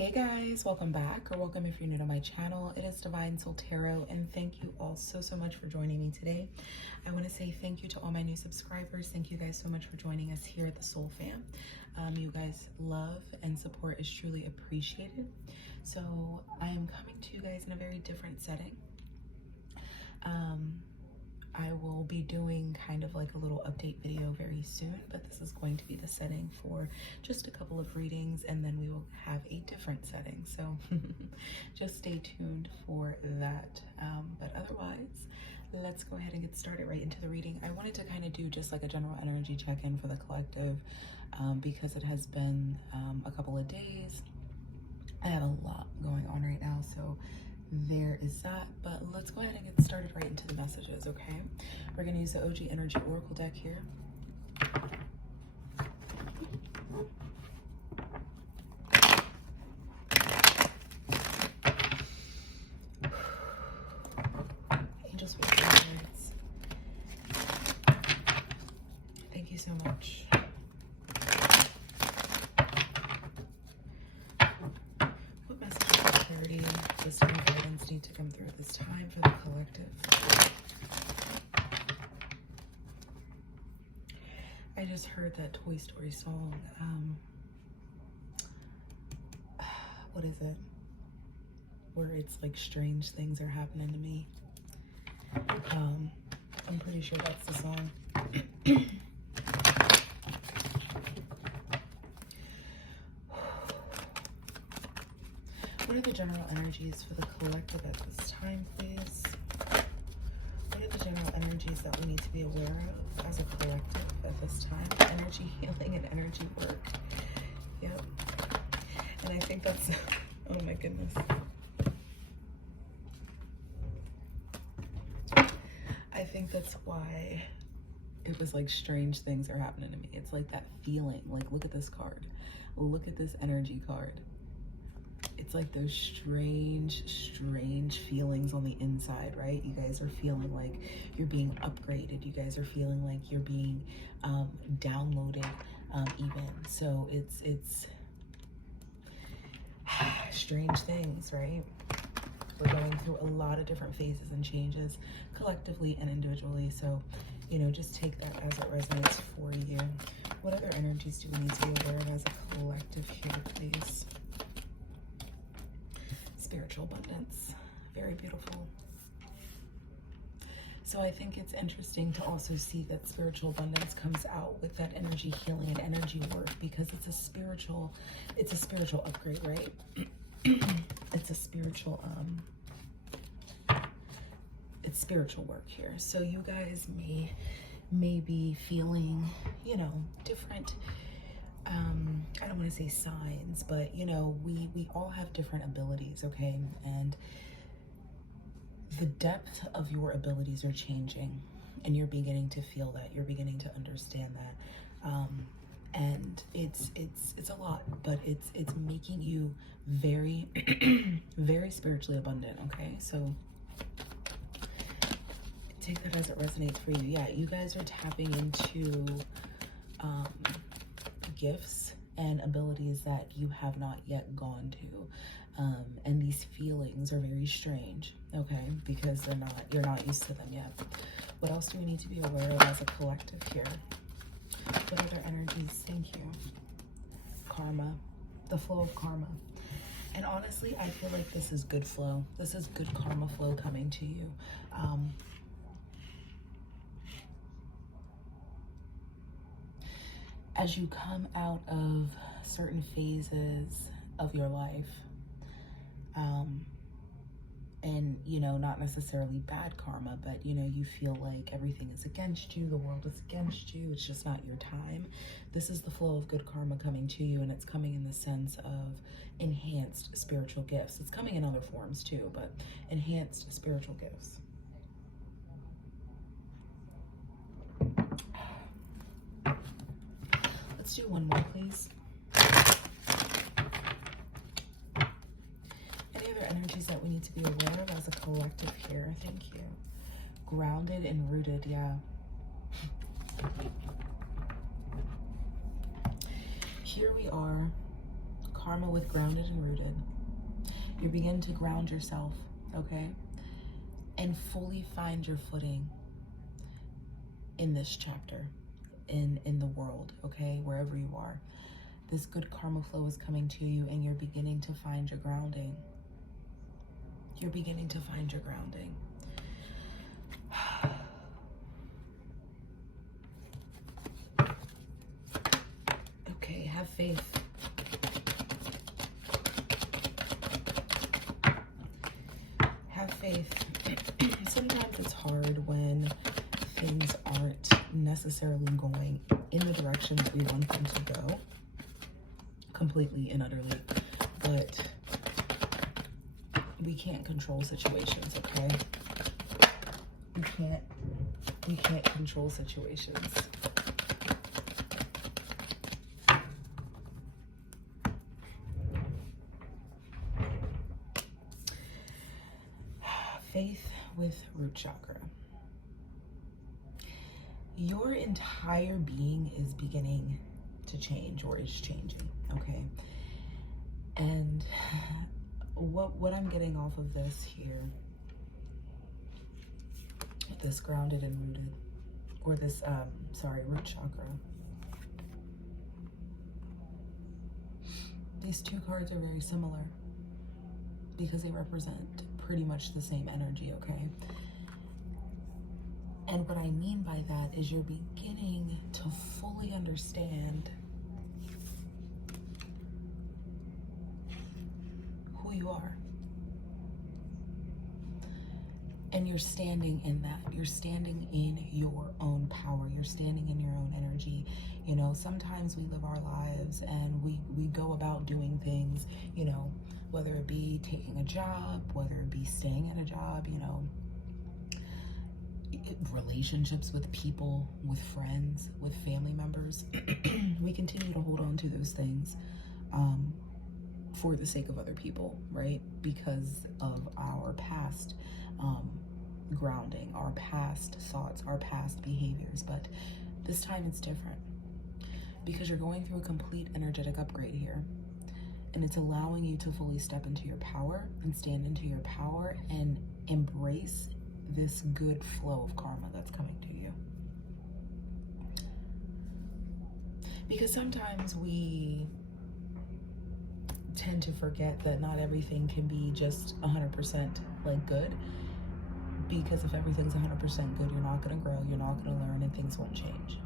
Hey guys, welcome back, or welcome if you're new to my channel. It is Divine Soul Tarot, and thank you all so much for joining me today. I want to say thank you to all my new subscribers. Thank you guys so much for joining us here at the Soul Fam. You guys' love and support is truly appreciated. So I am coming to you guys in a very different setting. I will be doing kind of like a little update video very soon, but this is going to be the setting for just a couple of readings, and then we will have a different setting. So just stay tuned for that. But otherwise, let's go ahead and get started right into the reading. I wanted to kind of do just like a general energy check-in for the collective because it has been a couple of days. I have a lot going on right now, so there is that, but let's go ahead and get started right into the messages, okay? We're going to use the OG Energy Oracle deck here. Angels with words. Thank you so much. What message of clarity, wisdom, and guidance need to come through at this time for the collective? I just heard that Toy Story song. What is it? Where it's like strange things are happening to me. I'm pretty sure that's the song. What are the general energies for the collective at this time, please? What are the general energies that we need to be aware of as a collective at this time? Energy healing and energy work. Yep. And I think that's, oh my goodness. I think that's why it was like strange things are happening to me. It's like that feeling, like look at this card. Look at this energy card. It's like those strange feelings on the inside, right? You guys are feeling like you're being upgraded. You guys are feeling like you're being downloaded even. So it's strange things, right? We're going through a lot of different phases and changes collectively and individually. So, you know, just take that as it resonates for you. What other energies do we need to be aware of as a collective here, please? Spiritual abundance, very beautiful. So I think it's interesting to also see that spiritual abundance comes out with that energy healing and energy work, because it's a spiritual upgrade, right? It's a spiritual it's spiritual work here. So you guys may be feeling, you know, different I don't want to say signs, but you know, we all have different abilities, okay? And the depth of your abilities are changing, and you're beginning to feel that, you're beginning to understand that. And it's a lot, but it's making you very very spiritually abundant, okay? So take that as it resonates for you. Yeah, you guys are tapping into gifts and abilities that you have not yet gone to, and these feelings are very strange, okay, because you're not used to them yet. What else do we need to be aware of as a collective here? What other energies? Thank you. Karma, the flow of karma. And honestly, I feel like this is good flow. This is good karma flow coming to you. As you come out of certain phases of your life, and you know, not necessarily bad karma, but you know, you feel like everything is against you, the world is against you, it's just not your time. This is the flow of good karma coming to you, and it's coming in the sense of enhanced spiritual gifts. It's coming in other forms too, but enhanced spiritual gifts. Let's do one more, please. Any other energies that we need to be aware of as a collective here? Thank you. Grounded and rooted, yeah. Here we are, karma with grounded and rooted. You begin to ground yourself, okay? And fully find your footing in this chapter, in the world, okay? Wherever you are. This good karma flow is coming to you and you're beginning to find your grounding. You're beginning to find your grounding. Okay, have faith. Have faith. Sometimes it's hard when things aren't necessarily going in the direction that we want them to go, completely and utterly, but we can't control situations, okay? We can't control situations. Faith with root chakra. Your entire being is beginning to change, or is changing, okay? And what I'm getting off of this here, this grounded and rooted, or this, root chakra. These two cards are very similar because they represent pretty much the same energy, okay? And what I mean by that is you're beginning to fully understand who you are. And you're standing in that. You're standing in your own power. You're standing in your own energy. You know, sometimes we live our lives and we go about doing things, you know, whether it be taking a job, whether it be staying at a job, you know, relationships with people, with friends, with family members. We continue to hold on to those things for the sake of other people, right? Because of our past grounding, our past thoughts, our past behaviors. But this time it's different because you're going through a complete energetic upgrade here. And it's allowing you to fully step into your power and stand into your power and embrace this good flow of karma that's coming to you. Because sometimes we tend to forget that not everything can be just 100% like good. Because if everything's 100% good, you're not going to grow, you're not going to learn, and things won't change.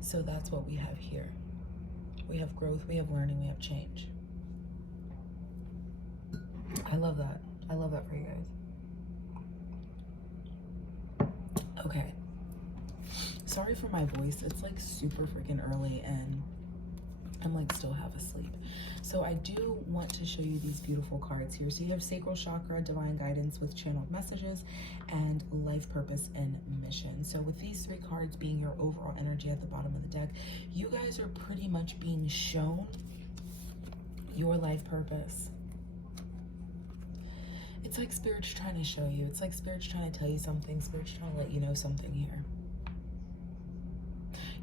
So that's what we have here. We have growth, we have learning, we have change. I love that. I love that for you guys. Okay. Sorry for my voice. It's like super freaking early and I'm like still half asleep. So I do want to show you these beautiful cards here. So you have sacral chakra, divine guidance with channeled messages, and life purpose and mission. So with these three cards being your overall energy at the bottom of the deck, you guys are pretty much being shown your life purpose. It's like Spirit's trying to show you. It's like Spirit's trying to tell you something. Spirit's trying to let you know something here.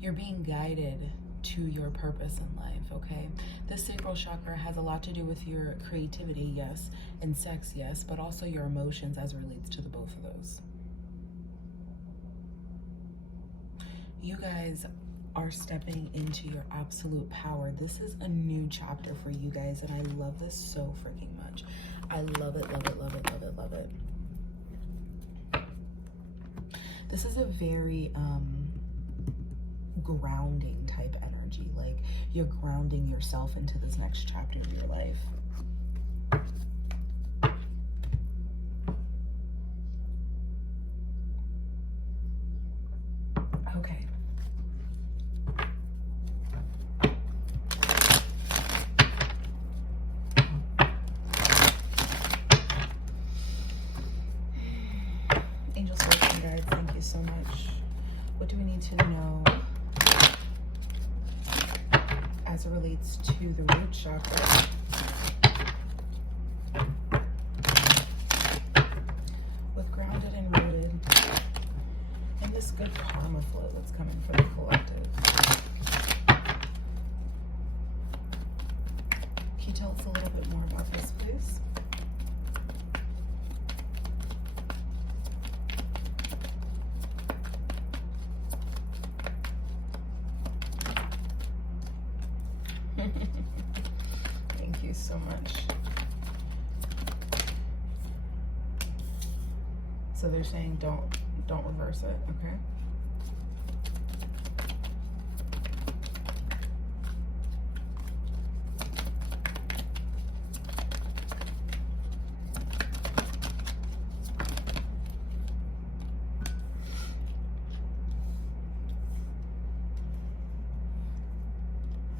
You're being guided to your purpose in life, okay? This sacral chakra has a lot to do with your creativity, yes, and sex, yes, but also your emotions as it relates to the both of those. You guys are stepping into your absolute power. This is a new chapter for you guys, and I love this so freaking much. I love it, love it, love it, love it, love it. This is a very grounding type energy. Like you're grounding yourself into this next chapter of your life. Okay. Angels, and guides, thank you so much. What do we need to know as it relates to the root chakra? With grounded and rooted, and this good karma flow that's coming from the collective. you tell us a little bit more about this, please? Thank you so much. So they're saying don't reverse it, okay?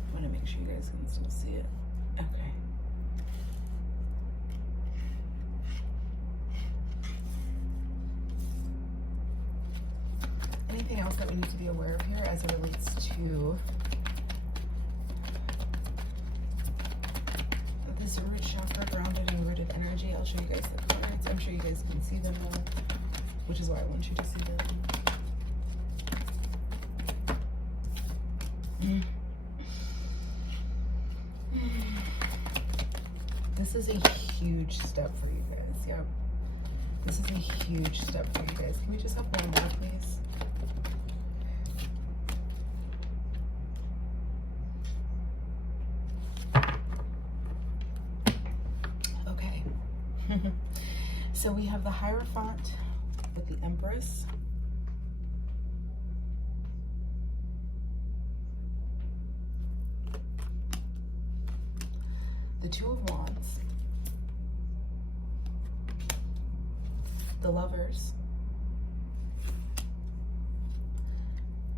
I want to make sure you guys can still see it. Okay. Anything else that we need to be aware of here as it relates to this root chakra, grounded and rooted energy? I'll show you guys the cards. I'm sure you guys can see them now, which is why I want you to see them. This is a huge step for you guys. Yep. This is a huge step for you guys. Can we just have one more, please? Okay. So we have the Hierophant with the Empress. The Two of Wands. The Lovers.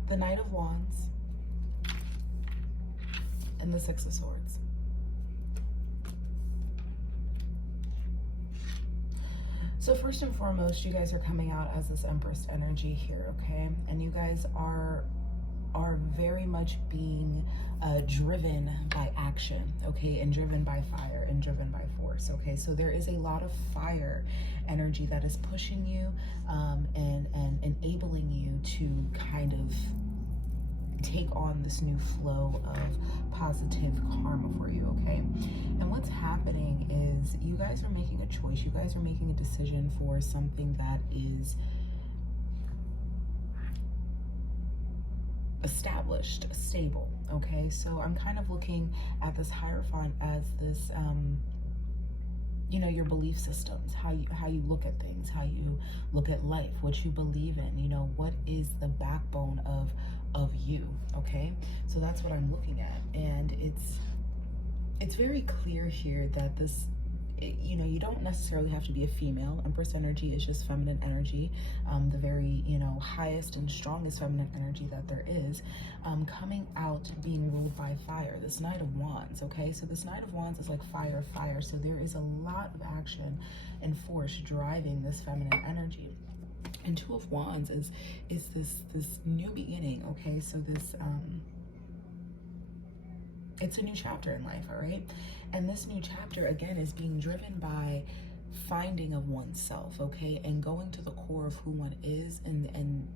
The Knight of Wands. And the Six of Swords. So first and foremost, you guys are coming out as this Empress energy here, okay? And you guys are very much being driven by action, okay? And driven by fire and driven by force, okay? So there is a lot of fire energy that is pushing you and enabling you to kind of take on this new flow of positive karma for you, okay? And what's happening is you guys are making a choice. You guys are making a decision for something that is established, stable, okay? So I'm kind of looking at this Hierophant as this, you know, your belief systems, how you look at things, how you look at life, what you believe in, you know, what is the backbone of you, okay? So that's what I'm looking at, and it's very clear here that this, you know, you don't necessarily have to be a female. Empress energy is just feminine energy, the very, you know, highest and strongest feminine energy that there is, coming out being ruled by fire. This Knight of Wands, okay? So this Knight of Wands is like fire. So there is a lot of action and force driving this feminine energy. And Two of Wands is this new beginning, okay? So this it's a new chapter in life, all right? And this new chapter, again, is being driven by finding of oneself, okay? And going to the core of who one is and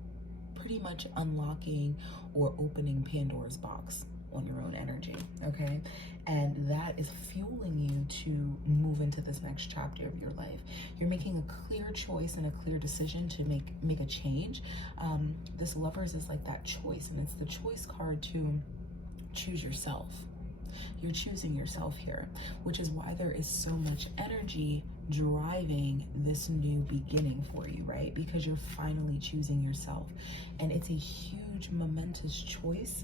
pretty much unlocking or opening Pandora's box on your own energy, okay? And that is fueling you to move into this next chapter of your life. You're making a clear choice and a clear decision to make a change. This Lovers is like that choice, and it's the choice card to choose yourself. You're choosing yourself here, which is why there is so much energy driving this new beginning for you, right? Because you're finally choosing yourself. And it's a huge, momentous choice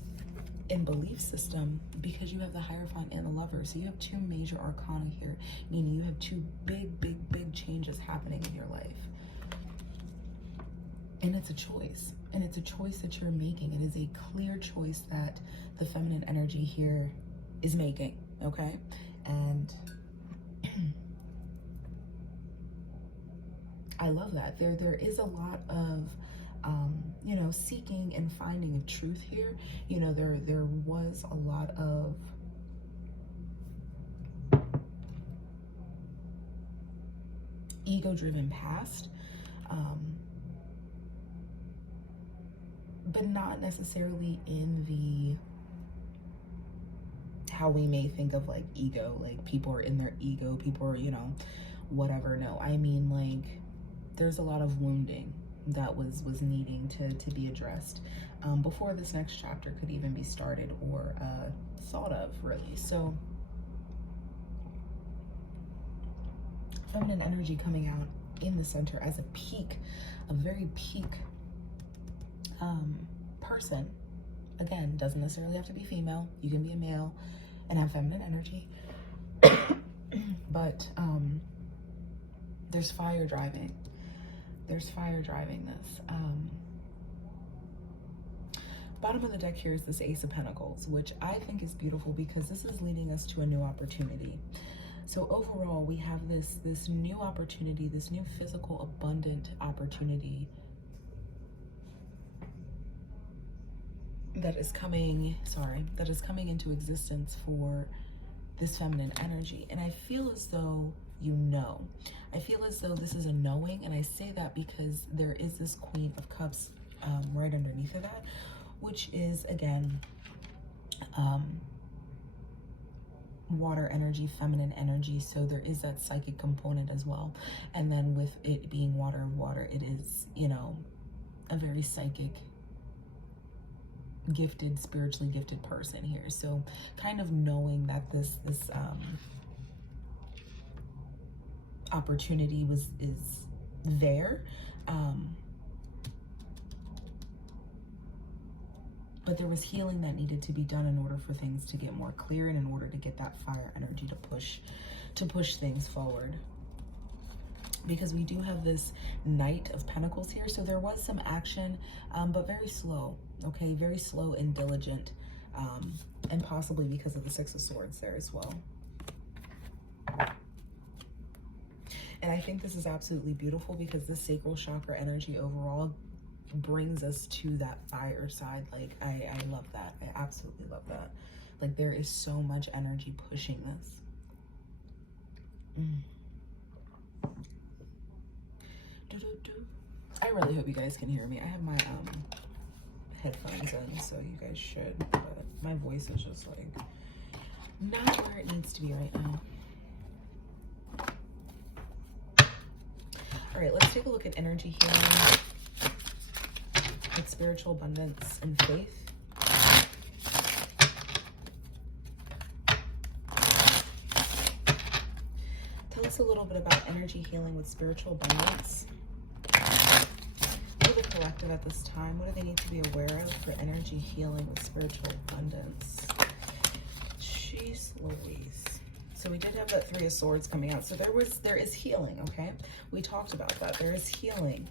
in belief system because you have the Hierophant and the Lover. So you have two major arcana here, meaning you have two big changes happening in your life. And it's a choice. And it's a choice that you're making. It is a clear choice that the feminine energy here is making, okay? And I love that. There is a lot of you know, seeking and finding of truth here. You know, there was a lot of ego-driven past, but not necessarily in the how we may think of like ego, like people are in their ego, people are, you know, whatever. No, I mean like there's a lot of wounding that was needing to be addressed before this next chapter could even be started or thought of, really. So feminine energy coming out in the center as a peak, a very peak person. Again, doesn't necessarily have to be female. You can be a male and have feminine energy. But there's fire driving. There's fire driving this. Bottom of the deck here is this Ace of Pentacles, which I think is beautiful because this is leading us to a new opportunity. So overall, we have this new opportunity, this new physical, abundant opportunity that is coming into existence for this feminine energy. And I feel as though I feel as though this is a knowing, and I say that because there is this Queen of Cups right underneath of that, which is, again, water energy, feminine energy, so there is that psychic component as well. And then with it being water, it is, you know, a very psychic, gifted, spiritually gifted person here. So kind of knowing that this opportunity is there, but there was healing that needed to be done in order for things to get more clear and in order to get that fire energy to push things forward. Because we do have this Knight of Pentacles here, so there was some action, but very slow, okay? Very slow and diligent, and possibly because of the Six of Swords there as well. And I think this is absolutely beautiful because the sacral chakra energy overall brings us to that fire side. Like, I love that. I absolutely love that. Like, there is so much energy pushing this. I really hope you guys can hear me. I have my headphones in, so you guys should, but my voice is just like not where it needs to be right now. All right, let's take a look at energy healing with spiritual abundance and faith. Tell us a little bit about energy healing with spiritual abundance. For the collective at this time, what do they need to be aware of for energy healing with spiritual abundance? Jeez Louise. So we did have that Three of Swords coming out. So there is healing, okay? We talked about that. There is healing.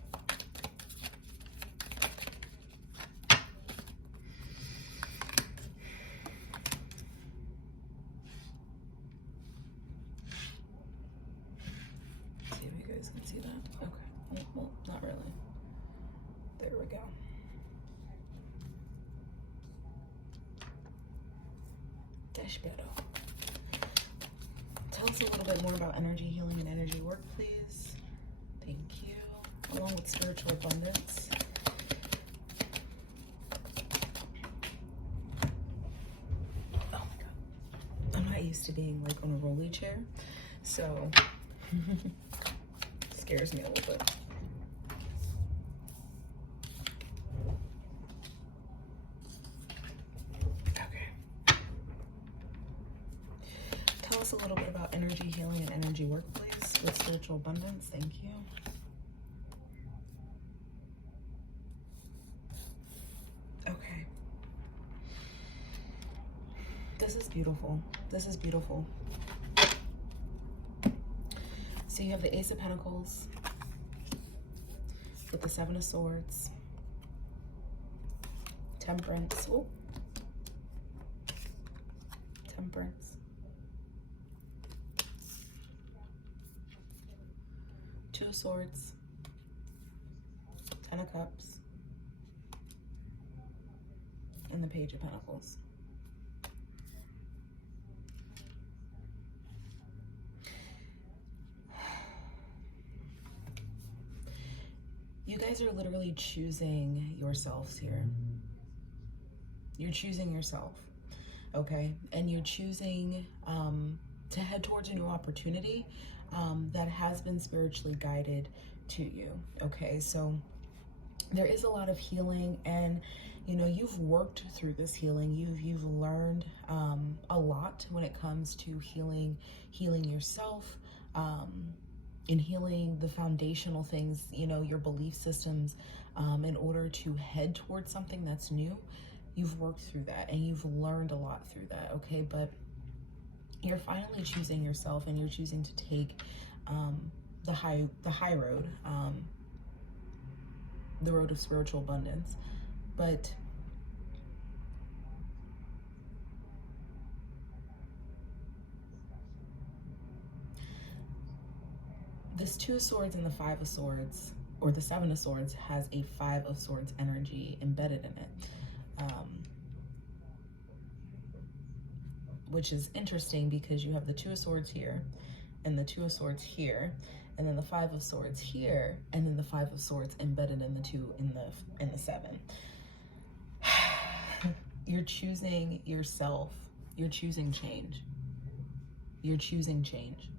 See if you guys can see that. Okay. Well, not really. There we go. Dash better. Tell us a little bit more about energy healing and energy work, please. Thank you. Along with spiritual abundance. Oh my God. I'm not used to being like on a rolly chair, so scares me a little bit. Tell us a little bit about energy healing and energy work, please, with spiritual abundance. Thank you. Okay. This is beautiful. This is beautiful. So you have the Ace of Pentacles with the Seven of Swords, Temperance. Oh. Temperance. Two of Swords, Ten of Cups, and the Page of Pentacles. You guys are literally choosing yourselves here. You're choosing yourself. okay? And you're choosing to head towards a new opportunity that has been spiritually guided to you, okay? So there is a lot of healing, and you know, you've worked through this healing. You've learned a lot when it comes to healing yourself, and healing the foundational things, you know, your belief systems, in order to head towards something that's new. You've worked through that and you've learned a lot through that, okay? But you're finally choosing yourself, and you're choosing to take the high road, the road of spiritual abundance. But this Two of Swords and the Five of Swords, or the Seven of Swords, has a Five of Swords energy embedded in it, which is interesting because you have the Two of Swords here and the Two of Swords here, and then the Five of Swords here, and then the Five of Swords embedded in the two in the seven. You're choosing yourself. You're choosing change. You're choosing change.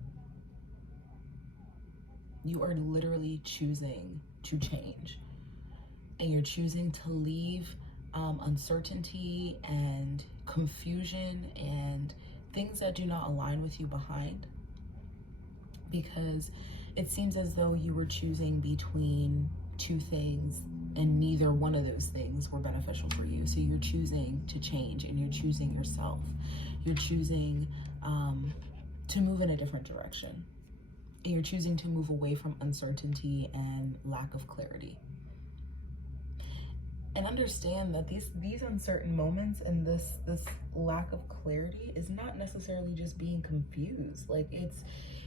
You are literally choosing to change, and you're choosing to leave uncertainty and confusion and things that do not align with you behind, because it seems as though you were choosing between two things and neither one of those things were beneficial for you. So you're choosing to change, and you're choosing yourself. You're choosing to move in a different direction. And you're choosing to move away from uncertainty and lack of clarity. And understand that these uncertain moments and this lack of clarity is not necessarily just being confused. Like, it's,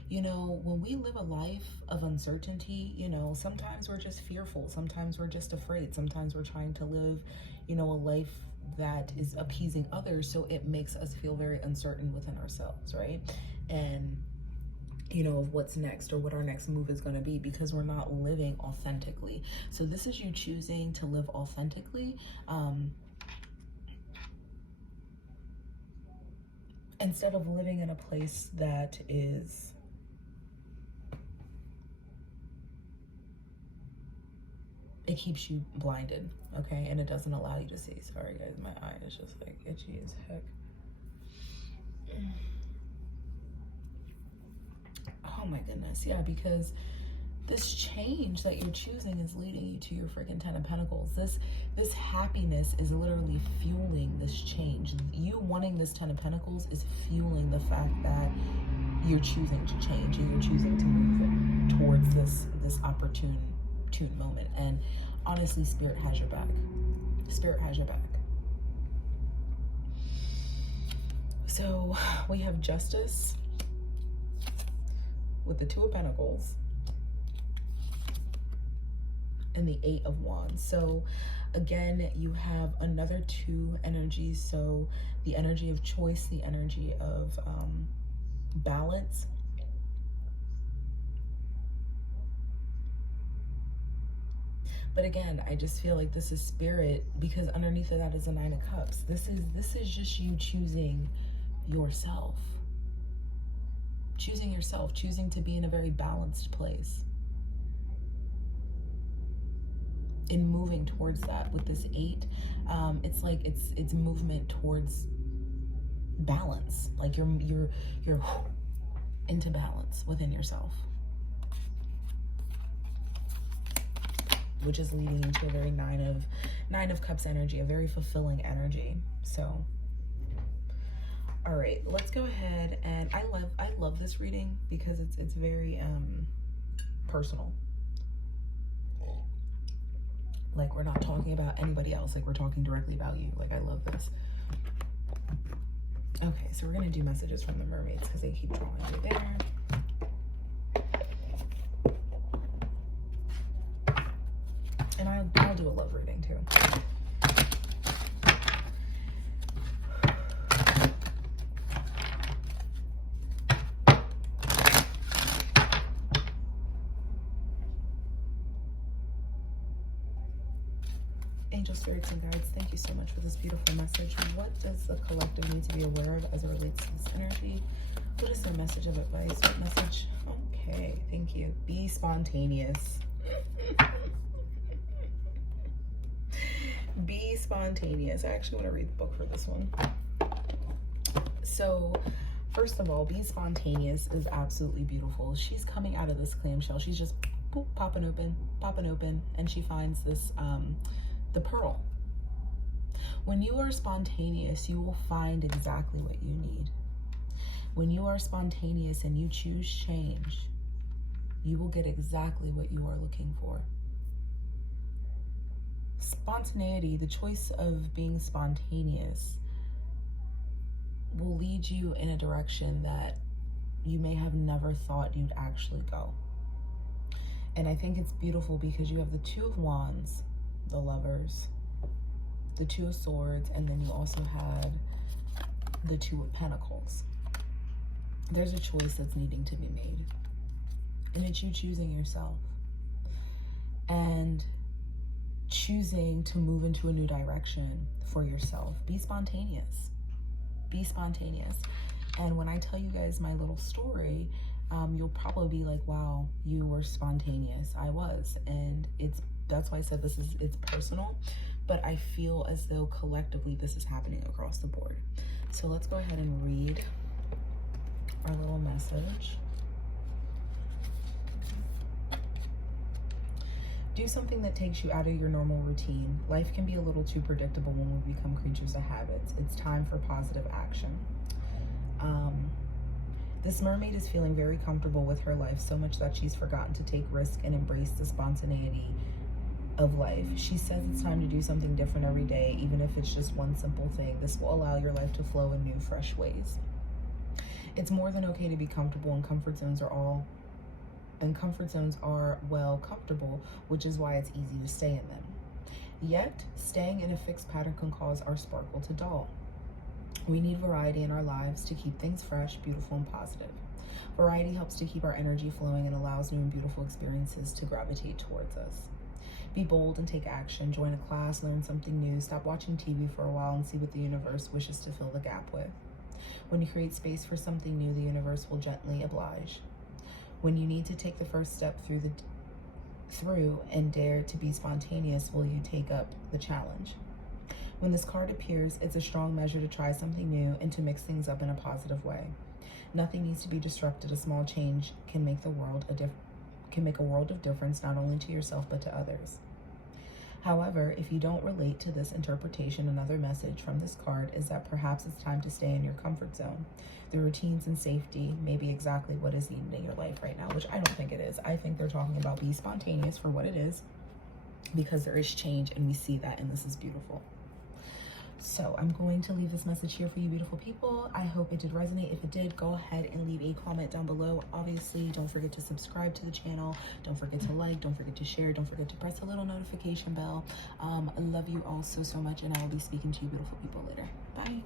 you know, when we live a life of uncertainty, you know, sometimes we're just fearful, sometimes we're just afraid, sometimes we're trying to live, you know, a life that is appeasing others, so it makes us feel very uncertain within ourselves, right? And you know, of what's next or what our next move is going to be, because we're not living authentically. So this is you choosing to live authentically, instead of living in a place that is it keeps you blinded, okay? And it doesn't allow you to see. Sorry guys, my eye is just like itchy as heck. Oh my goodness, yeah, because this change that you're choosing is leading you to your freaking Ten of Pentacles. This happiness is literally fueling this change. You wanting this Ten of Pentacles is fueling the fact that you're choosing to change, and you're choosing to move towards this opportune moment. And honestly, Spirit has your back. Spirit has your back. So we have Justice with the Two of Pentacles and the Eight of Wands. So again, you have another two energies. So the energy of choice, the energy of balance. But again, I just feel like this is Spirit, because underneath of that is a Nine of Cups. This is just you choosing yourself. Choosing yourself, choosing to be in a very balanced place. In moving towards that with this Eight, it's like it's movement towards balance. Like you're into balance within yourself, which is leading into a very Nine of Cups energy, a very fulfilling energy. So all right, let's go ahead, and I love this reading because it's very personal. Like, we're not talking about anybody else, like we're talking directly about you. Like, I love this. Okay, so we're gonna do messages from the mermaids because they keep drawing me there. And I'll do a love reading too. angel spirits and guides, thank you so much for this beautiful message. What does the collective need to be aware of as it relates to this energy? What is their message of advice? What message? Okay, thank you. Be spontaneous. Be spontaneous. I actually want to read the book for this one. So, first of all, be spontaneous is absolutely beautiful. She's coming out of this clamshell. She's just boop, popping open, and she finds this, the pearl. When you are spontaneous, you will find exactly what you need. When you are spontaneous and you choose change, you will get exactly what you are looking for. Spontaneity, the choice of being spontaneous, will lead you in a direction that you may have never thought you'd actually go. And I think it's beautiful because you have the Two of Wands, the Lovers, the Two of Swords, and then you also had the Two of Pentacles. There's a choice that's needing to be made. And it's you choosing yourself. And choosing to move into a new direction for yourself. Be spontaneous. Be spontaneous. And when I tell you guys my little story, you'll probably be like, wow, you were spontaneous. I was. And that's why I said it's personal, but I feel as though collectively this is happening across the board. So let's go ahead and read our little message. Do something that takes you out of your normal routine. Life can be a little too predictable when we become creatures of habits. It's time for positive action. This mermaid is feeling very comfortable with her life, so much that she's forgotten to take risk and embrace the spontaneity of life. She says it's time to do something different every day, even if it's just one simple thing. This will allow your life to flow in new, fresh ways. It's more than okay to be comfortable, and comfort zones are well, comfortable, which is why it's easy to stay in them. Yet, staying in a fixed pattern can cause our sparkle to dull. We need variety in our lives to keep things fresh, beautiful, and positive. Variety helps to keep our energy flowing and allows new and beautiful experiences to gravitate towards us. Be bold and take action. Join a class, learn something new, stop watching TV for a while and see what the universe wishes to fill the gap with. When you create space for something new, the universe will gently oblige. When you need to take the first step through and dare to be spontaneous, will you take up the challenge? When this card appears, it's a strong measure to try something new and to mix things up in a positive way. Nothing needs to be disrupted. A small change can make a world of difference, not only to yourself but to others. However, if you don't relate to this interpretation, another message from this card is that perhaps it's time to stay in your comfort zone. The routines and safety may be exactly what is needed in your life right now, which I don't think it is. I think they're talking about be spontaneous for what it is, because there is change and we see that, and this is beautiful. So I'm going to leave this message here for you beautiful people. I hope it did resonate. If it did, go ahead and leave a comment down below. Obviously, don't forget to subscribe to the channel. Don't forget to like, don't forget to share, don't forget to press the little notification bell. I love you all so much, and I will be speaking to you beautiful people later. Bye.